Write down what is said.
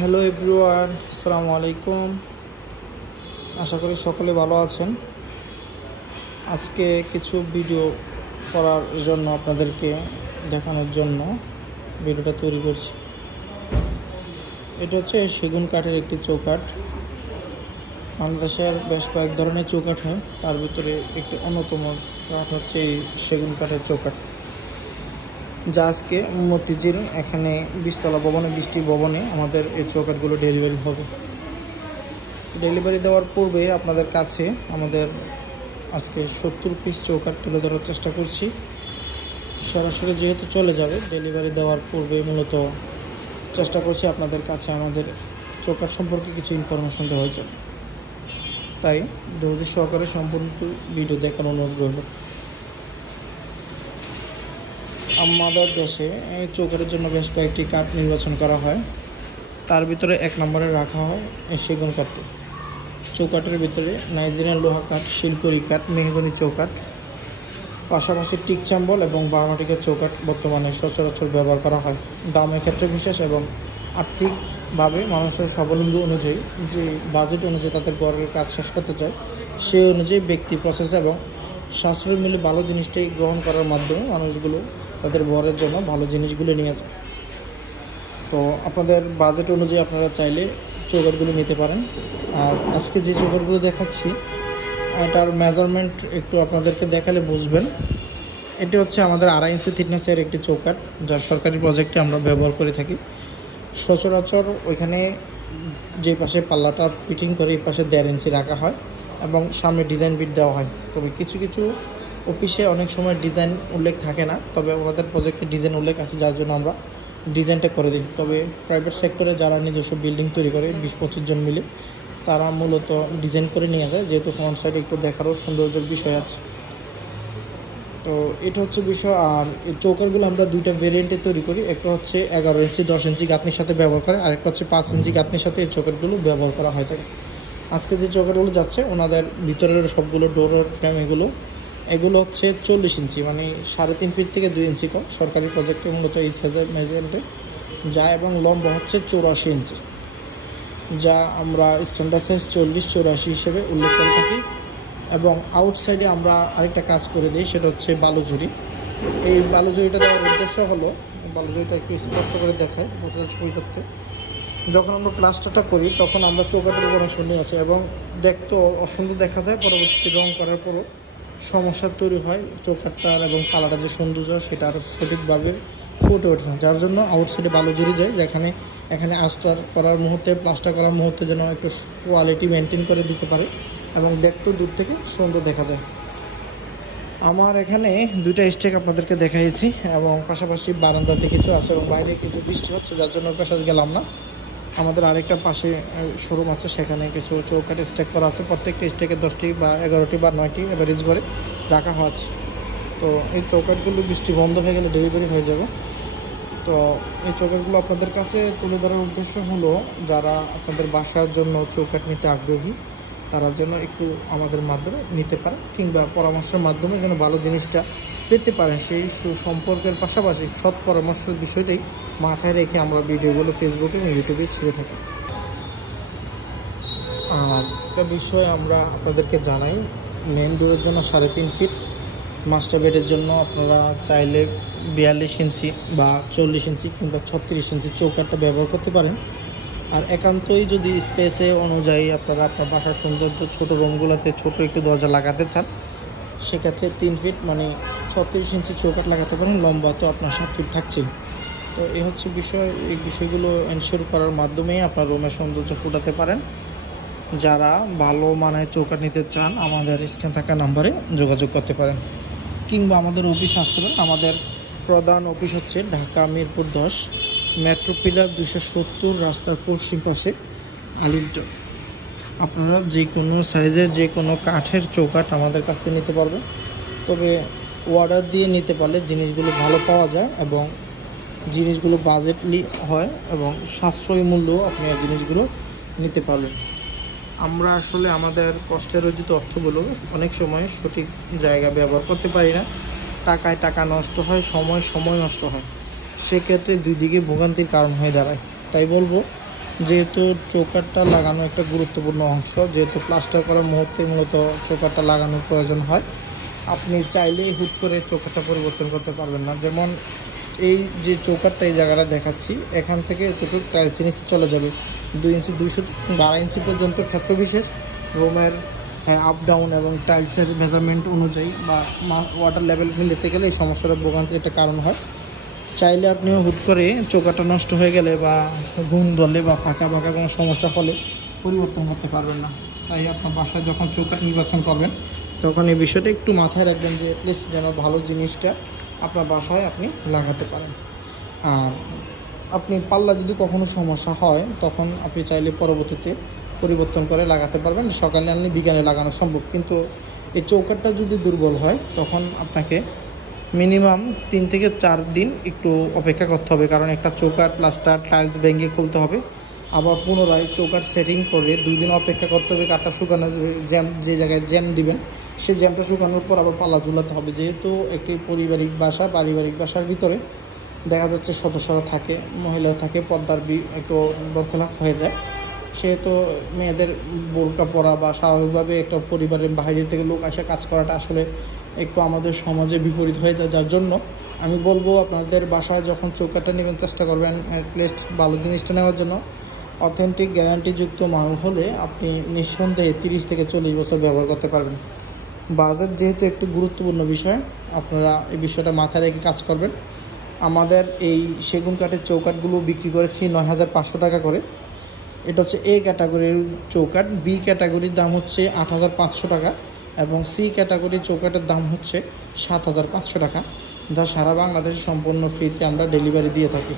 Hello everyone, আসসালামু আলাইকুম। আশা করি সকলে ভালো আছেন। আজকে কিছু ভিডিও করার জন্য আপনাদেরকে দেখানোর জন্য ভিডিওটা তৈরি করছি। এটা হচ্ছে সেগুন কাঠের একটি চৌকাঠ। বাংলাদেশের বেশ কয়েক ধরনের চৌকাঠ হয়, তার ভিতরে একটি অন্যতম কাঠ হচ্ছে এই সেগুন কাঠের চৌকাঠ, যা আজকে মতিঝিল এখানে 20তলা ভবনে 20টি ভবনে আমাদের এই চৌকাঠগুলো ডেলিভারি হবে। ডেলিভারি দেওয়ার পূর্বে আপনাদের কাছে আমাদের আজকে 70 পিস চৌকাঠ তুলে ধরার চেষ্টা করছি। সরাসরি যেহেতু চলে যাবে, ডেলিভারি দেওয়ার পূর্বে মূলত চেষ্টা করছি আপনাদের কাছে আমাদের চৌকাঠ সম্পর্কে কিছু ইনফরমেশন দেওয়ার জন্য। তাই ধৈর্য সহকারে সম্পূর্ণ ভিডিও দেখার অনুরোধ রইল। আমাদের দেশে এই চৌকাঠের জন্য বেশ কয়েকটি কাঠ নির্বাচন করা হয়। তার ভিতরে 1 নম্বরে রাখা হয় সেগুন কাঠ। চৌকাঠের ভিতরে নাইজেরিয়ান লোহা কাঠ, শিলকড়ি কাঠ, মেহগনি চৌকাঠ, পাশাপাশি টিক চাম্বল এবং বার্মাটিকের চৌকাঠ বর্তমানে সচরাচর ব্যবহার করা হয়। দামের ক্ষেত্রে বিশেষ এবং আর্থিকভাবে মানুষের স্বাবলম্বী অনুযায়ী, যে বাজেট অনুযায়ী তাদের ঘরের কাজ শেষ করতে চায়, সেই অনুযায়ী ব্যক্তি প্রসেস এবং সাশ্রয় মূল্যে ভালো জিনিসটাই গ্রহণ করার মাধ্যমে মানুষগুলো তাদের ঘরের জন্য ভালো জিনিসগুলো নিয়ে যায়। তো আপনাদের বাজেট অনুযায়ী আপনারা চাইলে চৌকাঠগুলো নিতে পারেন। আর আজকে যে চৌকাঠগুলো দেখাচ্ছি, এটার মেজারমেন্ট একটু আপনাদেরকে দেখালে বুঝবেন। এটি হচ্ছে আমাদের 2.5 ইঞ্চি থিকনেসের একটি চৌকাঠ, যা সরকারি প্রজেক্টে আমরা ব্যবহার করে থাকি। সচরাচর ওইখানে যে পাশে পাল্লাটা ফিটিং করে এই পাশে 1.5 ইঞ্চি রাখা হয় এবং সামনে ডিজাইন বিট দেওয়া হয়। তবে কিছু কিছু অফিসে অনেক সময় ডিজাইন উল্লেখ থাকে না, তবে আমাদের প্রজেক্টে ডিজাইন উল্লেখ আছে, যার জন্য আমরা ডিজাইনটা করে দিই। তবে প্রাইভেট সেক্টরে যারা নিজস্ব বিল্ডিং তৈরি করে 20-25 জন মিলে, তারা মূলত ডিজাইন করে নিয়ে যায়, যেহেতু ফ্রন্ট সাইডে একটু দেখারও সৌন্দর্যের বিষয় আছে। তো এটা হচ্ছে বিষয়। আর এই চৌকাঠগুলো আমরা 2টা ভেরিয়েন্টে তৈরি করি। একটা হচ্ছে 11 ইঞ্চি 10 ইঞ্চি গাঁথনির সাথে ব্যবহার করে, আরেকটা হচ্ছে 5 ইঞ্চি গাঁথনির সাথে এই চৌকাঠগুলো ব্যবহার করা হয় থাকে। আজকে যে চৌকাঠগুলো যাচ্ছে, ওনাদের ভিতরের সবগুলো ডোর ফ্রেম এগুলো হচ্ছে 40 ইঞ্চি, মানে 3.5 ফিট থেকে 2 ইঞ্চি কম। সরকারি প্রজেক্টে মূলত এই সাইজের মেজারমেন্টে যায় এবং লম্বা হচ্ছে 84 ইঞ্চি, যা আমরা স্ট্যান্ডার্ড সাইজ 40-84 হিসেবে উল্লেখ করে থাকি। এবং আউটসাইডে আমরা আরেকটা কাজ করে দিই, সেটা হচ্ছে বালুঝুরি। এই বালুঝুরিটা দেওয়ার উদ্দেশ্য হলো, বালুঝুরিটা একটু স্পষ্ট করে দেখায় বোঝার সুবিধার্থে। যখন আমরা প্লাস্টারটা করি, তখন আমরা চৌকাঠের উপর অংশ নিয়ে আসি এবং দেখতে অসুন্দর দেখা যায়। পরবর্তী রং করার পরও সমস্যা তৈরি হয়, চৌকাঠটার এবং পালাটা যে সৌন্দর্য সেটা আরও সঠিকভাবে ফুটে ওঠে না, যার জন্য আউটসাইডে বালুঝুরি যায়, যেখানে এখানে আস্টার করার মুহূর্তে, প্লাস্টার করার মুহূর্তে যেন একটু কোয়ালিটি মেনটেন করে দিতে পারে এবং দেখতেও দূর থেকে সুন্দর দেখা যায়। আমার এখানে 2টা স্টেক আপনাদেরকে দেখাইছি এবং পাশাপাশি বারান্দাতে কিছু আছে এবং বাইরে কিছু বৃষ্টি হচ্ছে, যার জন্য পাশে গেলাম না। আমাদের আরেকটা পাশে শোরুম আছে, সেখানে কিছু চৌকাঠ স্টেক করা আছে। প্রত্যেকটা স্টেকে 10টি বা 11টি বা 9টি অ্যাভারেজ করে রাখা আছে। তো এই চৌকাঠগুলো বৃষ্টি বন্ধ হয়ে গেলে ডেলিভারি হয়ে যাবে। তো এই চৌকাঠগুলো আপনাদের কাছে তুলে ধরার উদ্দেশ্য হলো, যারা আপনাদের বাসার জন্য চৌকাঠ নিতে আগ্রহী, তারা যেন একটু আমাদের মাধ্যমে নিতে পারে, কিংবা পরামর্শের মাধ্যমে যেন ভালো জিনিসটা পেতে পারেন, সেই সুসম্পর্কের পাশাপাশি সৎ পরামর্শের বিষয়টাই মাথায় রেখে আমরা ভিডিওগুলো ফেসবুকে এবং ইউটিউবে ছেড়ে থাকি। আর একটা বিষয় আমরা আপনাদেরকে জানাই, মেন ডোরের জন্য 3.5 ফিট, মাস্টার বেডের জন্য আপনারা চাইলে 42 ইঞ্চি বা 40 ইঞ্চি কিংবা 36 ইঞ্চি চৌকাঠটা ব্যবহার করতে পারেন। আর একান্তই যদি স্পেসে অনুযায়ী আপনারা আপনার বাসার সৌন্দর্য, ছোটো রুমগুলোতে ছোটো একটু দরজা লাগাতে চান, সেক্ষেত্রে 3 ফিট মানে 36 ইঞ্চি চৌকাঠ লাগাতে পারেন। লম্বা তো আপনার 7 ফিট থাকছেই। তো এই হচ্ছে বিষয়। এই বিষয়গুলো এনশিওর করার মাধ্যমেই আপনার রুমের সৌন্দর্য ফুটাতে পারেন। যারা ভালো মানের চৌকাঠ নিতে চান, আমাদের স্ক্রিনে থাকা নাম্বারে যোগাযোগ করতে পারেন, কিংবা আমাদের অফিস আসতে পারেন। আমাদের প্রধান অফিস হচ্ছে ঢাকা মিরপুর 10, মেট্রো পিলার 270, রাস্তার পশ্চিম পাশে, আলিমটর। আপনারা যে কোনো সাইজের যে কোনো কাঠের চৌকাঠ আমাদের কাছ থেকে নিতে পারবেন। তবে অর্ডার দিয়ে নিতে পারলে জিনিসগুলো ভালো পাওয়া যায় এবং জিনিসগুলো বাজেটলি হয় এবং সাশ্রয়ী মূল্যও আপনি এই জিনিসগুলো নিতে পারবেন। আমরা আসলে আমাদের কষ্টের অর্জিত অর্থগুলো অনেক সময় সঠিক জায়গা ব্যবহার করতে পারি না। টাকায় টাকা নষ্ট হয়, সময় নষ্ট হয়। সেক্ষেত্রে 2 দিকে ভোগান্তির কারণ হয়ে দাঁড়ায়। তাই বলবো, যেহেতু চৌকাঠটা লাগানো একটা গুরুত্বপূর্ণ অংশ, যেহেতু প্লাস্টার করার মুহূর্তে মূলত চৌকাঠটা লাগানোর প্রয়োজন হয়, আপনি চাইলেই হুট করে চৌকাঠটা পরিবর্তন করতে পারবেন না। যেমন এই যে চৌকাঠটা এই জায়গাটা দেখাচ্ছি, এখান থেকে এতটুকু টাইলসের নিচে চলে যাবে 2 ইঞ্চি 200 কিংবা 2.5 ইঞ্চি পর্যন্ত ক্ষেত্র বিশেষ রুমের আপ ডাউন এবং টাইলসের মেজারমেন্ট অনুযায়ী বা ওয়াটার লেভেল মিলাতে গেলে এই সমস্যাটা ভোগান্তির একটা কারণ হয়। চাইলে আপনিও হুট করে চৌকাঠটা নষ্ট হয়ে গেলে বা ঘুম ধরলে বা ফাঁকা ফাঁকা কোনো সমস্যা হলে পরিবর্তন করতে পারবেন না। তাই আপনার বাসায় যখন চৌকাঠ নির্বাচন করবেন তখন এই বিষয়টা একটু মাথায় রাখবেন যে অ্যাটলিস্ট যেন ভালো জিনিসটা আপনার বাসায় আপনি লাগাতে পারেন। আর আপনি পাল্লা যদি কখনো সমস্যা হয় তখন আপনি চাইলে পরবর্তীতে পরিবর্তন করে লাগাতে পারবেন। সকালে আনলে বিকালে লাগানো সম্ভব, কিন্তু এই চৌকাঠটা যদি দুর্বল হয় তখন আপনাকে মিনিমাম 3 থেকে 4 দিন একটু অপেক্ষা করতে হবে, কারণ একটা চৌকাঠ প্লাস্টার টাইলস ভেঙে খুলতে হবে, আবার পুনরায় চৌকাঠ সেটিং করে 2 দিন অপেক্ষা করতে হবে। কাঠটা শুকানো, জ্যাম যে জায়গায় জ্যাম দিবেন সেই জ্যামটা শুকানোর পর আবার পাল্লা ঝুলাতে হবে। যেহেতু একটি পারিবারিক বাসার ভিতরে দেখা যাচ্ছে সদস্যরা থাকে, মহিলারা থাকে, পর্দার একটু বরখলাপ হয়ে যায়, সেহেতু মেয়েদের বোরকা পরা বা স্বাভাবিকভাবে একটা পরিবারের বাইরে থেকে লোক আসে কাজ করাটা আসলে একটু আমাদের সমাজে বিপরীত হয়ে যায়। যার জন্য আমি বলবো আপনাদের বাসায় যখন চৌকাঠটা নেবেন চেষ্টা করবেন অ্যাটলিস্ট ভালো জিনিসটা নেওয়ার জন্য। অথেন্টিক গ্যারান্টিযুক্ত মাল হলে আপনি নিঃসন্দেহে 30 থেকে 40 বছর ব্যবহার করতে পারবেন। বাজেট যেহেতু একটু গুরুত্বপূর্ণ বিষয়, আপনারা এই বিষয়টা মাথায় রেখে কাজ করবেন। আমাদের এই সেগুন কাঠের চৌকাঠগুলো বিক্রি করেছি 9,500 টাকা করে। এটা হচ্ছে এ ক্যাটাগরির চৌকাঠ। বি ক্যাটাগরির দাম হচ্ছে 8,500 টাকা এবং সি ক্যাটাগরির চৌকাঠের দাম হচ্ছে 7,500 টাকা, যা সারা বাংলাদেশে সম্পূর্ণ ফ্রিতে আমরা ডেলিভারি দিয়ে থাকি।